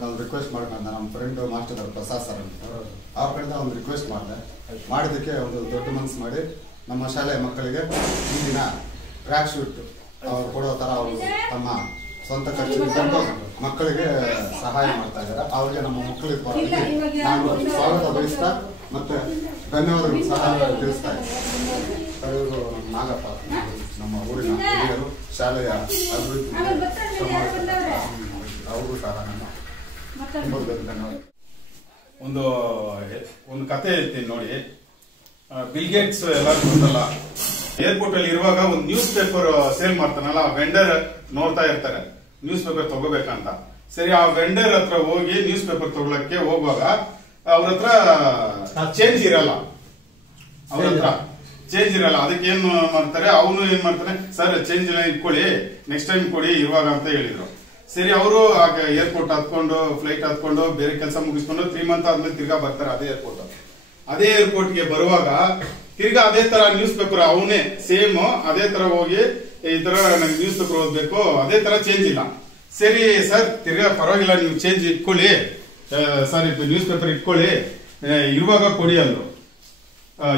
ನನಗೆ ಅವ್ರು ರಿಕ್ವೆಸ್ಟ್ ಮಾಡ್ಕೊಂಡ ನಮ್ಮ ಫ್ರೆಂಡ್ ಮಾಸ್ಟರ್ ಪ್ರಸಾದ್ ಸರ್ ಅಂತ ಅವ್ರ ಕಡೆಯಿಂದ ಒಂದು ರಿಕ್ವೆಸ್ಟ್ ಮಾಡಿದೆ. ಮಾಡಿದ್ದಕ್ಕೆ ಒಂದು ದೊಡ್ಡ ಮನಸ್ಸು ಮಾಡಿ ನಮ್ಮ ಶಾಲೆಯ ಮಕ್ಕಳಿಗೆ ಇಂದಿನ ಟ್ರ್ಯಾಕ್ ಶೂಟ್ ಅವ್ರು ಕೊಡೋ ಥರ ಅವರು ತಮ್ಮ ಸ್ವಂತ ಖರ್ಚಿಗೆ ಮಕ್ಕಳಿಗೆ ಸಹಾಯ ಮಾಡ್ತಾ ಇದ್ದಾರೆ. ಅವ್ರಿಗೆ ನಮ್ಮ ಮಕ್ಕಳಿಗೆ ಪರವಾಗಿ ನಾನು ಸ್ವಾಗತ ಬಯಸ್ತಾ ಮತ್ತೆ ಧನ್ಯವಾದಗಳು ಸಹ ತಿಳಿಸ್ತಾ ಇದ್ದೀನಿ. ಇವರು ನಾಗಪ್ಪ ನಮ್ಮ ಊರಿನ ಹಿರಿಯರು, ಶಾಲೆಯ ಅಭಿವೃದ್ಧಿ ಅವರು ಸಹ ನನ್ನ ಧನ್ಯವಾದ. ಒಂದು ಕತೆ ಹೇಳ್ತೀನಿ ನೋಡಿ. ಬಿಲ್ ಗೇಟ್ಸ್ ಎಲ್ಲರೂ ಗೊತ್ತಲ್ಲ, ಏರ್ಪೋರ್ಟ್ ಅಲ್ಲಿ ಇರುವಾಗ ಒಂದು ನ್ಯೂಸ್ ಪೇಪರ್ ಸೇಲ್ ಮಾಡ್ತಾನಲ್ಲ, ವೆಂಡರ್ ನೋಡ್ತಾ ಇರ್ತಾರೆ ನ್ಯೂಸ್ ಪೇಪರ್ ತಗೋಬೇಕಂತ. ಸರಿ, ಆ ವೆಂಡರ್ ಹತ್ರ ಹೋಗಿ ನ್ಯೂಸ್ ಪೇಪರ್ ತಗೊಳಕ್ಕೆ ಹೋಗುವಾಗ ಅವ್ರ ಹತ್ರ ಚೇಂಜ್ ಇರಲ್ಲ. ಅದಕ್ಕೆ ಏನ್ ಮಾಡ್ತಾರೆ, ಅವನು ಏನ್ ಮಾಡ್ತಾನೆ, ಸರ್ ಚೇಂಜ್ ಇಟ್ಕೊಳ್ಳಿ, ನೆಕ್ಸ್ಟ್ ಟೈಮ್ ಕೊಡಿ ಇರುವಾಗ ಅಂತ ಹೇಳಿದ್ರು. ಸರಿ, ಅವರು ಆಗ ಏರ್ಪೋರ್ಟ್ ಹತ್ಕೊಂಡು ಫ್ಲೈಟ್ ಹತ್ಕೊಂಡು ಬೇರೆ ಕೆಲಸ ಮುಗಿಸ್ಕೊಂಡು 3 ಮಂತ್ ಆದ್ಮೇಲೆ ತಿರ್ಗಾ ಬರ್ತಾರೆ ಅದೇ ಏರ್ಪೋರ್ಟ್ಗೆ ಬರುವಾಗ ತಿರ್ಗಾ ಅದೇ ತರ ನ್ಯೂಸ್ ಪೇಪರ್ ಅವನೇ ಸೇಮ್ ಅದೇ ತರ ಹೋಗಿ ಈ ತರ ನನಗೆ ನ್ಯೂಸ್ ಪೇಪರ್ ಓದ್ಬೇಕು, ಅದೇ ತರ ಚೇಂಜ್ ಇಲ್ಲ. ಸರಿ ಸರ್, ತಿರ್ಗಾ ಪರವಾಗಿಲ್ಲ, ನೀವು ಚೇಂಜ್ ಇಟ್ಕೊಳ್ಳಿ ಸರ್, ಇದು ನ್ಯೂಸ್ ಪೇಪರ್ ಇಟ್ಕೊಳ್ಳಿ, ಇರುವಾಗ ಕೊಡಿ ಅಂದ್ರು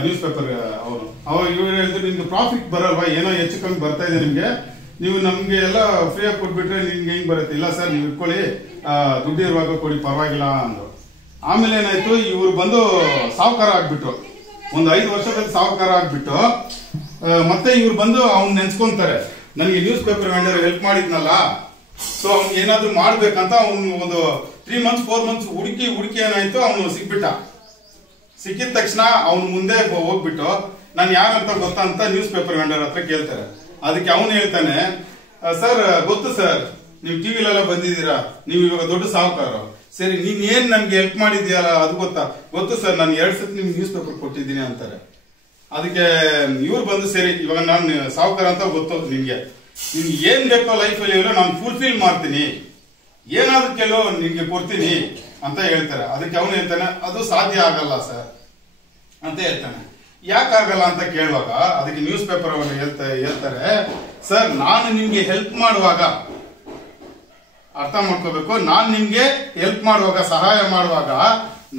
ನ್ಯೂಸ್ ಪೇಪರ್ ಅವರು. ಇವ್ರು ಹೇಳಿದ್ರು, ನಿಮ್ಗೆ ಪ್ರಾಫಿಟ್ ಬರಲ್ವಾ, ಏನೋ ಹೆಚ್ಚು ಕಮ್ಮಿ ಬರ್ತಾ ಇದೆ ನಿಮ್ಗೆ, ನೀವು ನಮ್ಗೆ ಎಲ್ಲ ಫ್ರೀ ಆಗಿ ಕೊಟ್ಬಿಟ್ರೆ ನಿಮ್ಗೆ ಹೆಂಗ್ ಬರುತ್ತೆ? ಇಲ್ಲ ಸರ್, ನೀವು ಇಟ್ಕೊಳ್ಳಿ, ದುಡ್ಡು ಇರುವಾಗ ಕೊಡಿ, ಪರವಾಗಿಲ್ಲ ಅಂದ್ರು. ಆಮೇಲೆ ಏನಾಯ್ತು, ಇವ್ರು ಬಂದು ಸಾಹುಕಾರ ಆಗ್ಬಿಟ್ರು. ಒಂದು 5 ವರ್ಷದಲ್ಲಿ ಸಾಹುಕಾರ ಆಗ್ಬಿಟ್ಟು ಮತ್ತೆ ಇವ್ರು ಬಂದು ಅವ್ನು ನೆನ್ಸ್ಕೊಂತಾರೆ, ನನಗೆ ನ್ಯೂಸ್ ಪೇಪರ್ ವೆಂಡರ್ ಹೆಲ್ಪ್ ಮಾಡಿದ್ನಲ್ಲ, ಸೊ ಅವ್ನಿಗೆ ಏನಾದ್ರು ಮಾಡ್ಬೇಕಂತ ಅವ್ನು ಒಂದು 3 ಮಂತ್ಸ್ 4 ಮಂತ್ಸ್ ಹುಡುಕಿ ಏನಾಯ್ತು, ಅವನು ಸಿಕ್ಬಿಟ್ಟ. ಸಿಕ್ಕಿದ ತಕ್ಷಣ ಅವ್ನು ಮುಂದೆ ಹೋಗ್ಬಿಟ್ಟು ನಾನು ಯಾರಂತ ಗೊತ್ತಾ ಅಂತ ನ್ಯೂಸ್ ಪೇಪರ್ ವೆಂಡರ್ ಹತ್ರ ಕೇಳ್ತಾರೆ. ಅದಕ್ಕೆ ಅವನು ಹೇಳ್ತಾನೆ, ಸರ್ ಗೊತ್ತು ಸರ್, ನೀವು ಟಿವಿಲೆಲ್ಲ ಬಂದಿದ್ದೀರಾ, ನೀವು ಇವಾಗ ದೊಡ್ಡ ಸಾಹುಕಾರ, ಸರಿ ನೀನ್ ಏನ್ ನನ್ಗೆ ಹೆಲ್ಪ್ ಮಾಡಿದ್ಯಲ್ಲ ಅದು ಗೊತ್ತಾ? ಗೊತ್ತು ಸರ್, ನಾನು 2 ಸತಿ ನಿಮ್ಗೆ ನ್ಯೂಸ್ ಪೇಪರ್ ಕೊಟ್ಟಿದ್ದೀನಿ ಅಂತಾರೆ. ಅದಕ್ಕೆ ಇವ್ರು ಬಂದು, ಸರಿ ಇವಾಗ ನಾನು ಸಾಹುಕಾರ ಅಂತ ಗೊತ್ತು ನಿಮ್ಗೆ, ನಿಮ್ಗೆ ಏನ್ ಬೇಕೋ ಲೈಫಲ್ಲಿ ನಾನು ಫುಲ್ಫಿಲ್ ಮಾಡ್ತೀನಿ, ಏನಾದ್ರು ಕೆಲವು ನಿಮ್ಗೆ ಕೊಡ್ತೀನಿ ಅಂತ ಹೇಳ್ತಾರೆ. ಅದಕ್ಕೆ ಅವನು ಹೇಳ್ತಾನೆ, ಅದು ಸಾಧ್ಯ ಆಗಲ್ಲ ಸರ್ ಅಂತ ಹೇಳ್ತಾನೆ. ಯಾಕಾಗಲ್ಲ ಅಂತ ಕೇಳುವಾಗ ಅದಕ್ಕೆ ನ್ಯೂಸ್ ಪೇಪರ್ ಅವರು ಹೇಳ್ತಾರೆ, ಸರ್ ನಾನು ನಿಮ್ಗೆ ಹೆಲ್ಪ್ ಮಾಡುವಾಗ ಅರ್ಥ ಮಾಡ್ಕೋಬೇಕು, ನಾನು ನಿಮ್ಗೆ ಹೆಲ್ಪ್ ಮಾಡುವಾಗ, ಸಹಾಯ ಮಾಡುವಾಗ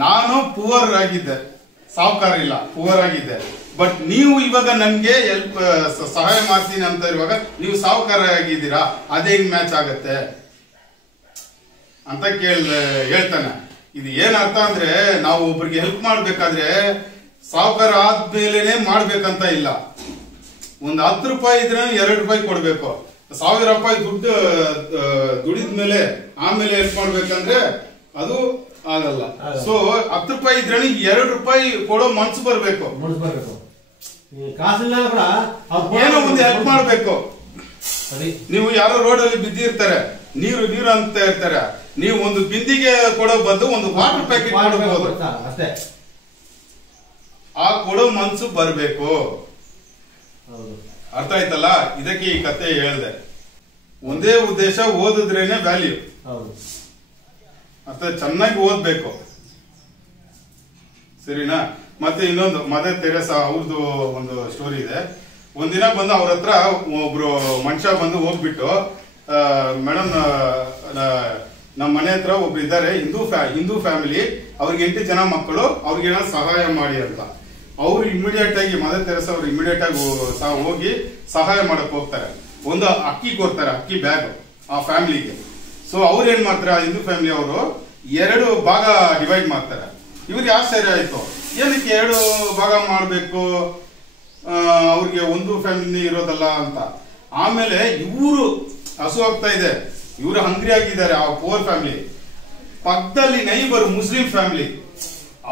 ನಾನು ಪುವರ್ ಆಗಿದ್ದೆ, ಸಾಹುಕಾರ ಇಲ್ಲ, ಪುವರ್ ಆಗಿದ್ದೆ. ಬಟ್ ನೀವು ಇವಾಗ ನನ್ಗೆ ಹೆಲ್ಪ್ ಸಹಾಯ ಮಾಡ್ತೀನಿ ಅಂತ ಇರುವಾಗ ನೀವು ಸಾಹುಕಾರ ಆಗಿದ್ದೀರಾ, ಅದೇ ಹೆಂಗ್ ಮ್ಯಾಚ್ ಆಗತ್ತೆ ಅಂತ ಹೇಳ್ತಾನೆ. ಇದು ಏನ್ ಅರ್ಥ ಅಂದ್ರೆ, ನಾವು ಒಬ್ರಿಗೆ ಹೆಲ್ಪ್ ಮಾಡ್ಬೇಕಾದ್ರೆ ಸಾಹುಕಾರ ಆದ್ಮೇಲೆ ಮಾಡ್ಬೇಕಂತ ಇಲ್ಲ. ಒಂದು 10 ರೂಪಾಯಿ ಇದ್ರೆ 2 ರೂಪಾಯಿ ಕೊಡ್ಬೇಕು. 1000 ರೂಪಾಯಿ ದುಡ್ಡು ದುಡಿದ್ಮೇಲೆ ಆಮೇಲೆ ಹೆಲ್ಪ್ ಮಾಡ್ಬೇಕಂದ್ರೆ ಅದು ಆಗಲ್ಲ. ಸೊ 10 ರೂಪಾಯಿ ಇದ್ರೆ 2 ರೂಪಾಯಿ ಕೊಡೋ ಮನ್ಸು ಬರ್ಬೇಕು, ಏನೋ ಒಂದು ಹೆಲ್ಪ್ ಮಾಡ್ಬೇಕು. ನೀವು ಯಾರೋ ರೋಡಲ್ಲಿ ಬಿದ್ದಿರ್ತಾರೆ, ನೀರು ಅಂತ ಇರ್ತಾರೆ, ನೀವು ಒಂದು ಬಿಂದಿಗೆ ಕೊಡೋ ಬದಲು ಒಂದು ವಾಟರ್ ಪ್ಯಾಕೆಟ್ ಕೊಡಬಹುದು, ಆ ಕೊಡೋ ಮನ್ಸು ಬರ್ಬೇಕು. ಅರ್ಥ ಆಯ್ತಲ್ಲ? ಇದಕ್ಕೆ ಈ ಕತೆ ಹೇಳ್ದೆ. ಒಂದೇ ಉದ್ದೇಶ, ಓದಿದ್ರೇನೆ ವ್ಯಾಲ್ಯೂ. ಮತ್ತೆ ಚೆನ್ನಾಗಿ ಓದ್ಬೇಕು, ಸರಿನಾ? ಮತ್ತೆ ಇನ್ನೊಂದು, ಮದರ್ ತೆರೇಸಾ ಅವ್ರದ್ದು ಒಂದು ಸ್ಟೋರಿ ಇದೆ. ಒಂದಿನ ಬಂದು ಅವ್ರ ಹತ್ರ ಒಬ್ರು ಮನುಷ್ಯ ಬಂದು ಹೋಗ್ಬಿಟ್ಟು, ಮೇಡಮ್ ನಮ್ಮ ಮನೆ ಹತ್ರ ಒಬ್ರು ಇದ್ದಾರೆ, ಹಿಂದೂ ಫ್ಯಾಮಿಲಿ, ಅವ್ರಿಗೆ 8 ಜನ ಮಕ್ಕಳು, ಅವ್ರಿಗೆ ಏನಾದ್ರು ಸಹಾಯ ಮಾಡಿ ಅಂತ. ಅವ್ರು ಇಮಿಡಿಯೇಟ್ ಆಗಿ, ಮದರ್ ತೆರೇಸಾ ಅವ್ರು ಇಮಿಡಿಯೇಟ್ ಆಗಿ ಹೋಗಿ ಸಹಾಯ ಮಾಡಕ್ ಹೋಗ್ತಾರೆ. ಒಂದು ಅಕ್ಕಿ ಕೊಡ್ತಾರೆ, ಅಕ್ಕಿ ಬ್ಯಾಗ್ ಆ ಫ್ಯಾಮಿಲಿಗೆ. ಸೊ ಅವ್ರು ಏನ್ ಮಾಡ್ತಾರೆ, ಹಿಂದೂ ಫ್ಯಾಮಿಲಿ ಅವರು 2 ಭಾಗ ಡಿವೈಡ್ ಮಾಡ್ತಾರೆ. ಇವ್ರಿಗೆ ಆಶ್ಚರ್ಯ ಆಯ್ತು, ಏನಕ್ಕೆ 2 ಭಾಗ ಮಾಡ್ಬೇಕು, ಅವ್ರಿಗೆ ಒಂದು ಫ್ಯಾಮಿಲಿ ಇರೋದಲ್ಲ ಅಂತ. ಆಮೇಲೆ ಇವರು ಹಸು ಆಗ್ತಾ ಇದೆ, ಇವರು ಹಂಗ್ರಿ ಆಗಿದ್ದಾರೆ, ಆ ಪುವರ್ ಫ್ಯಾಮಿಲಿ. ಪಕ್ಕದಲ್ಲಿ ನೈಬರ್ ಮುಸ್ಲಿಂ ಫ್ಯಾಮಿಲಿ,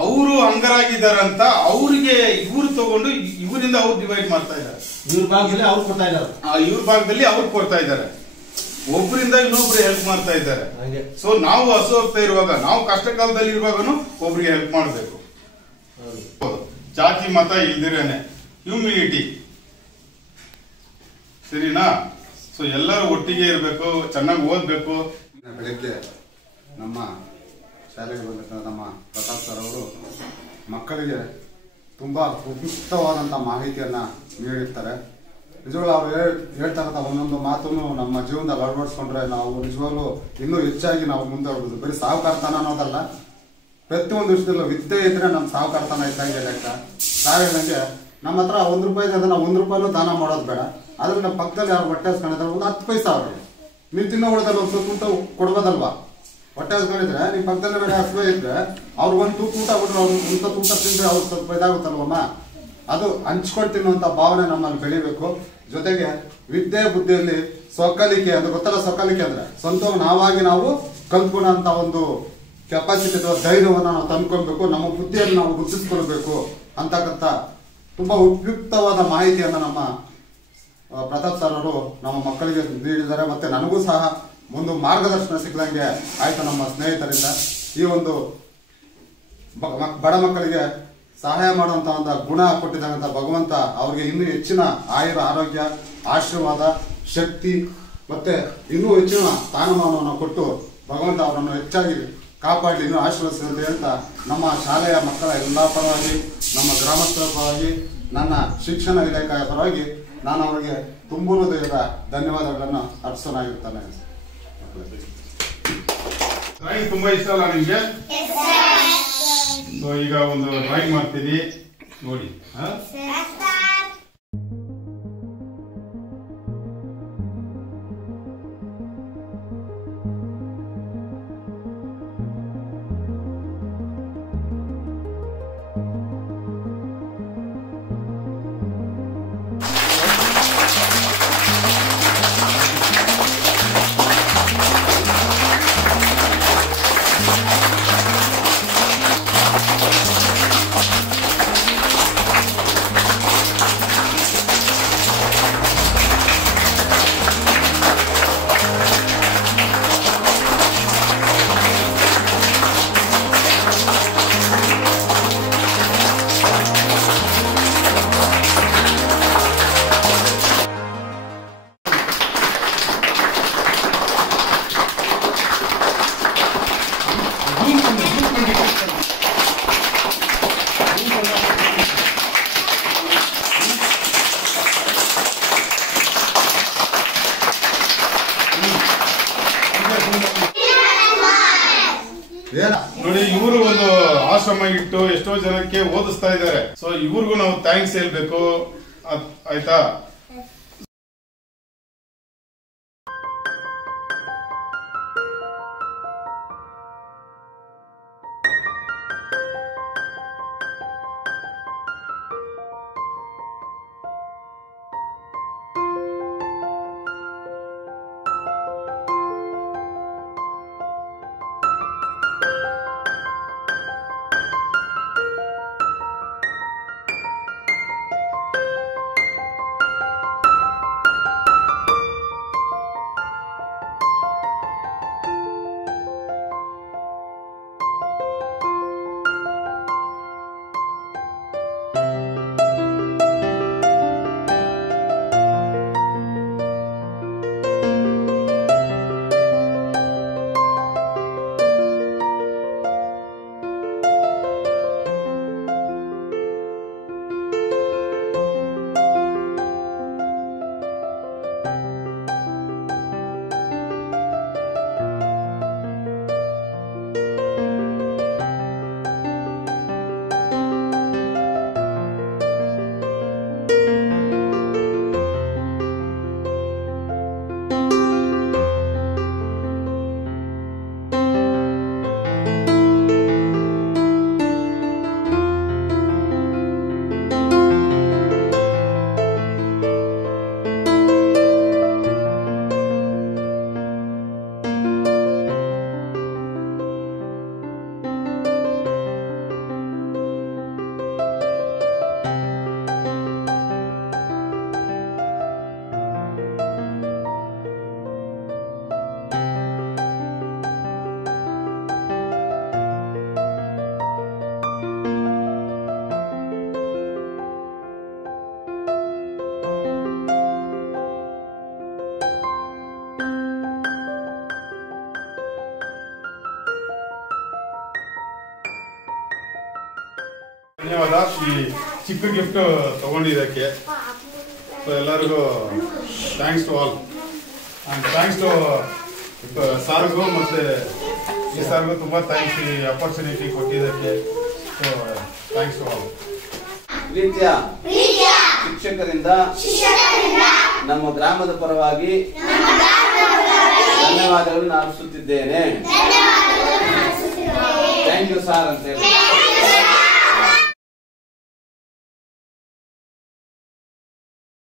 ಅವರು ಹಂಗರಾಗಿದ್ದಾರಂತ ಅವ್ರಿಗೆ ಇವ್ರು ತಗೊಂಡು ಇವರಿಂದ ಅವ್ರು ಡಿವೈಡ್ ಮಾಡ್ತಾ ಇದ್ದಾರೆ. ಇವ್ರ ಭಾಗದಲ್ಲಿ ಅವ್ರು ಕೊಡ್ತಾ ಇದ್ದಾರೆ, ಇವ್ರ ಭಾಗದಲ್ಲಿ ಅವ್ರು ಕೊಡ್ತಾ ಇದ್ದಾರೆ. ಒಬ್ಬರಿಂದ ಇನ್ನೊಬ್ರು ಹೆಲ್ಪ್ ಮಾಡ್ತಾ ಇದ್ದಾರೆ. ಸೊ ನಾವು ಹಸು ಹೋಗ್ತಾ ಇರುವಾಗ, ನಾವು ಕಷ್ಟ ಕಾಲದಲ್ಲಿ ಇರುವಾಗನು ಒಬ್ರಿಗೆ ಹೆಲ್ಪ್ ಮಾಡಬೇಕು. ಜಾತಿ ಮತ ಇಲ್ದಿರೇನೆ ಹ್ಯೂಮಿನಿಟಿ, ಸರಿನಾ? ಸೊ ಎಲ್ಲರೂ ಒಟ್ಟಿಗೆ ಇರಬೇಕು, ಚೆನ್ನಾಗಿ ಓದ್ಬೇಕು. ಬೆಳಗ್ಗೆ ನಮ್ಮ ಶಾಲೆಗೆ ಬಂದ ನಮ್ಮ ಪ್ರಸಾದ್ ಸರ್ ಅವರು ಮಕ್ಕಳಿಗೆ ತುಂಬಾ ಉಪಯುಕ್ತವಾದಂಥ ಮಾಹಿತಿಯನ್ನು ನೀಡಿರ್ತಾರೆ. ನಿಜವಾಗ್ಲೂ ಅವ್ರು ಹೇಳ್ತಾರಂತ ಒಂದೊಂದು ಮಾತನ್ನು ನಮ್ಮ ಜೀವನದಲ್ಲಿ ಅಳವಡಿಸ್ಕೊಂಡ್ರೆ ನಾವು ನಿಜವಾಗ್ಲೂ ಇನ್ನೂ ಹೆಚ್ಚಾಗಿ ನಾವು ಮುಂದೆ ಹೋಗ್ಬೋದು. ಬರೀ ಸಾಹುಕಾರತನ ಅನ್ನೋದಲ್ಲ, ಪ್ರತಿಯೊಂದು ವಿಷಯದಲ್ಲೂ ವಿದ್ಯೆ ಇದ್ರೆ ನಮ್ಮ ಸಾಹುಕಾರತನ ಇದ್ದಂಗೆ ಲೆಕ್ಕ. ಸಾವೇದಂಗೆ ನಮ್ಮ ಹತ್ರ ₹1 ಇದೆ ಅಂದ್ರೆ ನಾವು ₹1 ದಾನ ಮಾಡೋದು ಬೇಡ, ಆದ್ರೆ ನಮ್ಮ ಪಕ್ಕದಲ್ಲಿ ಯಾರು ಹೊಟ್ಟೆ ಹಸ್ಕೊಂಡಿದ್ರೆ ಒಂದು 10 ಪೈಸೆ ಅವ್ರಿಗೆ ನೀವು ತಿನ್ನೋ ಉಳಿದಲ್ಲಿ ಒಂದು ಊಟ ಕೊಡ್ಬೋದಲ್ವಾ? ಹೊಟ್ಟೆ ಹಸ್ಕೊಂಡಿದ್ರೆ ನಿಮ್ಮ ಪಕ್ಕದಲ್ಲಿ ಬೇರೆ ಹಸುವೆ ಇದ್ರೆ ಅವ್ರು ಒಂದು ತೂಕ ಊಟ ಬಿಟ್ರೆ ಅವ್ರು ಇಂಥ ಊಟ ತಿಂದ್ರೆ ಅವ್ರು ಸ್ವಲ್ಪ ಇದಾಗುತ್ತಲ್ವಮ್ಮ. ಅದು ಹಂಚ್ಕೊಂಡು ತಿನ್ನುವಂತ ಭಾವನೆ ನಮ್ಮಲ್ಲಿ ಬೆಳಿಬೇಕು. ಜೊತೆಗೆ ವಿದ್ಯೆ ಬುದ್ಧಿಯಲ್ಲಿ ಸೊಕ್ಕಲಿಕೆ ಅಂದ್ರೆ ಗೊತ್ತಲ್ಲ, ಸೊಕ್ಕಲಿಕೆ ಅಂದ್ರೆ ಸ್ವಂತ ನಾವಾಗಿ ನಾವು ಕಲ್ತ್ಕೊಳ್ಳೋಂತ ಒಂದು ಕೆಪಾಸಿಟಿ ಅಥವಾ ಧೈರ್ಯವನ್ನ ನಾವು ತಂದ್ಕೊಳ್ಬೇಕು. ನಮ್ಮ ಬುದ್ಧಿಯನ್ನು ನಾವು ವೃದ್ಧಿಸ್ಕೊಳ್ಬೇಕು ಅಂತಕ್ಕಂಥ ತುಂಬಾ ಉಪಯುಕ್ತವಾದ ಮಾಹಿತಿಯನ್ನ ನಮ್ಮ ಪ್ರತಾಪ್ ಸರ್ ಅವರು ನಮ್ಮ ಮಕ್ಕಳಿಗೆ ನೀಡಿದ್ದಾರೆ. ಮತ್ತೆ ನನಗೂ ಸಹ ಒಂದು ಮಾರ್ಗದರ್ಶನ ಸಿಕ್ಕದಂಗೆ ಆಯ್ತು ನಮ್ಮ ಸ್ನೇಹಿತರಿಂದ. ಈ ಒಂದು ಬಡ ಮಕ್ಕಳಿಗೆ ಸಹಾಯ ಮಾಡುವಂತ ಒಂದು ಗುಣ ಕೊಟ್ಟಿದ್ದಂತ ಭಗವಂತ ಅವ್ರಿಗೆ ಇನ್ನೂ ಹೆಚ್ಚಿನ ಆರೋಗ್ಯ, ಆಶೀರ್ವಾದ, ಶಕ್ತಿ ಮತ್ತೆ ಇನ್ನೂ ಹೆಚ್ಚಿನ ಸ್ಥಾನಮಾನವನ್ನು ಕೊಟ್ಟು ಭಗವಂತ ಅವರನ್ನು ಹೆಚ್ಚಾಗಿ ಕಾಪಾಡಲಿ, ಇನ್ನೂ ಆಶೀರ್ವದಿಸಿ ಅಂತ ಹೇಳ್ತಾ ನಮ್ಮ ಶಾಲೆಯ ಮಕ್ಕಳ ಎಲ್ಲಾ ಪರವಾಗಿ, ನಮ್ಮ ಗ್ರಾಮಸ್ಥರ ಪರವಾಗಿ, ನನ್ನ ಶಿಕ್ಷಣ ಇಲಾಖೆಯ ಪರವಾಗಿ ನಾನು ಅವರಿಗೆ ತುಂಬು ಹೃದಯದ ಧನ್ಯವಾದಗಳನ್ನು ಅರ್ಪಿಸೋನಾಗಿರ್ತಾನೆ. ಡ್ರಾಯಿಂಗ್ ತುಂಬಾ ಇಷ್ಟ ಅಲ್ಲ ನಿಮ್ಗೆ? ಸೊ ಈಗ ಒಂದು ಡ್ರಾಯಿಂಗ್ ಮಾಡ್ತೀನಿ ನೋಡಿ. ನೋಡಿ, ಇವರು ಒಂದು ಆಶ್ರಮ ಇಟ್ಟು ಎಷ್ಟೋ ಜನಕ್ಕೆ ಓದಿಸ್ತಾ ಇದ್ದಾರೆ. ಸೊ ಇವ್ರಿಗೂ ನಾವು ಥ್ಯಾಂಕ್ಸ್ ಹೇಳ್ಬೇಕು, ಆಯ್ತಾ? ಧನ್ಯವಾದ ಈ ಚಿಕ್ಕ ಗಿಫ್ಟ್ ತಗೊಂಡಿದ್ದಕ್ಕೆ. ಸೊ ಎಲ್ಲರಿಗೂ thanks to all and thanks to ಸಾರ್ಗೂ ಮತ್ತೆ ಈ ಸಾರ್ಗೂ ತುಂಬಾ ಥ್ಯಾಂಕ್ಸ್ ಈ ಅಪರ್ಚುನಿಟಿ ಕೊಟ್ಟಿದ್ದಕ್ಕೆ. So thanks to all. ಪ್ರೀತಿಯ ಶಿಕ್ಷಕರಿಂದ ನಮ್ಮ ಗ್ರಾಮದ ಪರವಾಗಿ ಧನ್ಯವಾದಗಳನ್ನು ಅರ್ಪಿಸುತ್ತಿದ್ದೇನೆ. ಥ್ಯಾಂಕ್ ಯು ಸಾರ್ ಅಂತ ಹೇಳಿ.